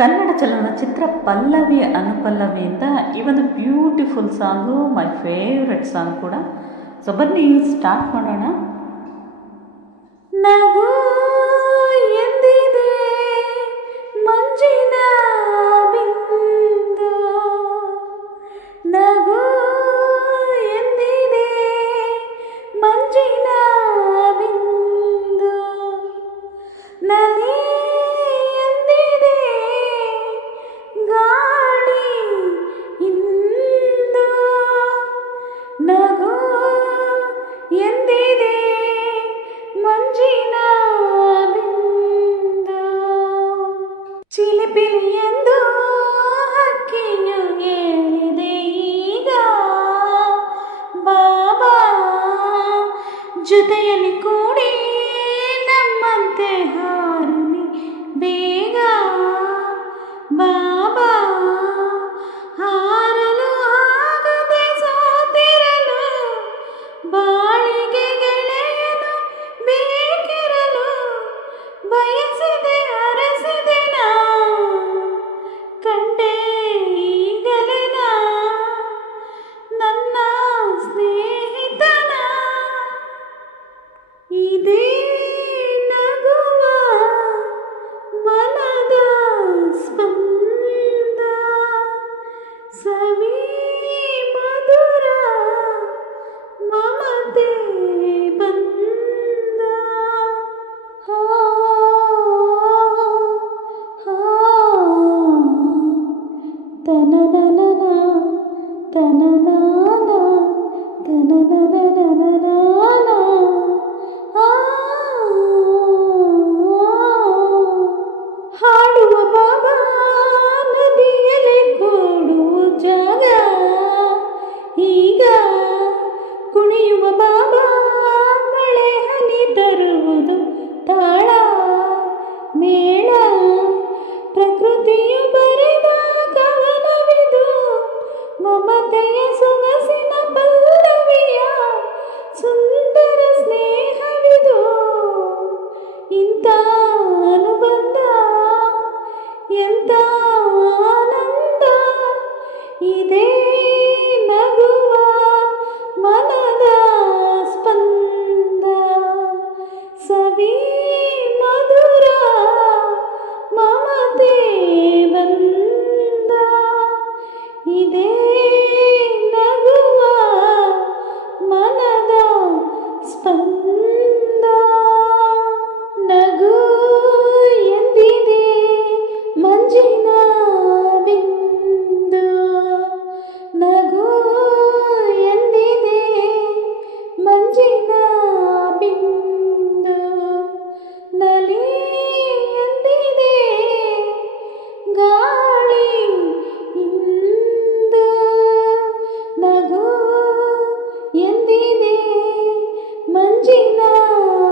ಕನ್ನಡ ಚಲನಚಿತ್ರ ಪಲ್ಲವಿ ಅನುಪಲ್ಲವಿಯಿಂದ ಈ ಒಂದು beautiful song my favourite song ಕೂಡ. ಸೊ ಬನ್ನಿ ಸ್ಟಾರ್ಟ್ ಮಾಡೋಣ. ನಗು ತಿಳಿಯಂದು ಹಕ್ಕಿಯು ಹೇಳಿದೆ ಈಗ ಬಾಬಾ ಜೊತೆಯಲ್ಲಿ ಕೂಡಿ nada. No.